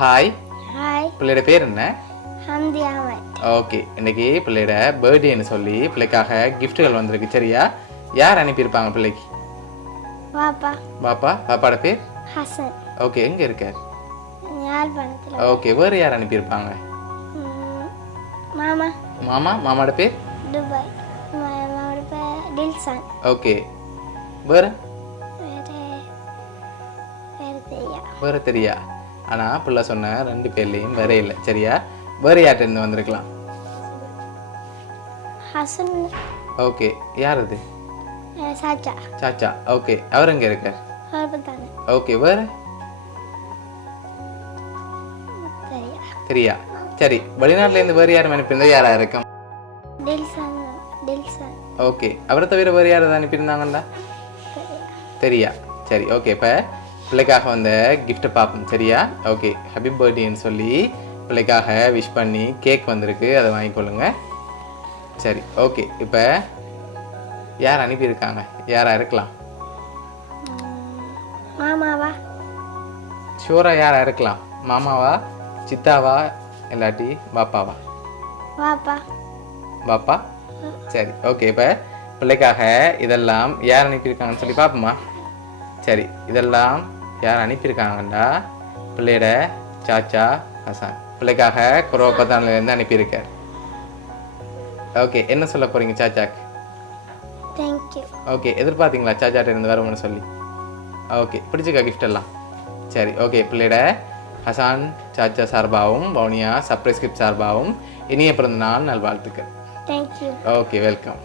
Hi. Hi. பிள்ளையோட பேர் என்ன? ஹம்தி அஹமத். ஓகே, இன்னைக்கு பிள்ளையோட பர்த்டேன்னு சொல்லி பிள்ளைக்காக கிஃப்ட்டுகள் வந்திருக்கு. சரியா? யார் அனுப்பியிருப்பாங்க பிள்ளைக்கு? பாப்பா. பாப்பாவோட பேர் ஹசன். ஓகே, எங்கே இருக்கார்? யாழ்ப்பாணத்தில். ஓகே, வேறு யார் அனுப்பியிருப்பாங்க? மாமா. மாமாவோட பேர் துபாய். மாமாவோட பேர் டில்சன். ஓகே, வேறு வேறு தெரியா? ஆனால் பிள்ளை சொன்ன 2 பேர்லேயும் வேற இல்லை. சரியா? வேறு யார்கிட்ட இருந்து வந்திருக்கலாம்? ஹசன். ஓகே, யார் அது? சாச்சா. ஓகே, அவர் எங்கே இருக்கார்? ஓகே, வேறு தெரியா? சரி, வெளிநாட்டிலேருந்து வேறு யாரும் அனுப்பியிருந்தா யாரா இருக்கும்? ஓகே, அவரை தவிர வேறு யாராவது அனுப்பியிருந்தாங்கண்டா? தெரியா? சரி, ஓகே. இப்போ பிள்ளைக்காக வந்த கிஃப்ட்டை பார்ப்போம். சரியா? ஓகே, ஹாப்பி பர்த்டேன்னு சொல்லி பிள்ளைக்காக விஷ் பண்ணி கேக் வந்திருக்கு, அதை வாங்கிக்கொள்ளுங்க. சரி, ஓகே. இப்போ யார் அனுப்பியிருக்காங்க? யாரா இருக்கலாம்? மாமாவா? ஷூரா யாரா இருக்கலாம்? மாமாவா, சித்தாவா, இல்லாட்டி பாப்பாவா? பாப்பா. சரி, ஓகே. இப்போ பிள்ளைக்காக இதெல்லாம் யார் அனுப்பியிருக்காங்கன்னு சொல்லி பார்ப்போமா? சரி, இதெல்லாம் யார் அனுப்பியிருக்காங்கண்டா பிள்ளையோட சாச்சா ஹசன். பிள்ளைக்காக குரோபத்தான்லேருந்து அனுப்பியிருக்கார். ஓகே, என்ன சொல்ல போகிறீங்க சாச்சாக்கு? தேங்க்யூ. ஓகே, எதிர்பார்த்தீங்களா சாச்சாட்ட இருந்து வரும்னு சொல்லி? ஓகே, பிடிச்சிக்கா கிஃப்ட் எல்லாம்? சரி, ஓகே. பிள்ளையோட ஹசான் சாச்சா சார்பாகவும் வவுனியா சர்ப்ரைஸ் கிஃப்ட் சார்பாகவும் இனிய பிறந்த நாள் நல்வாழ்த்துக்கள். தேங்க்யூ. Okay, welcome.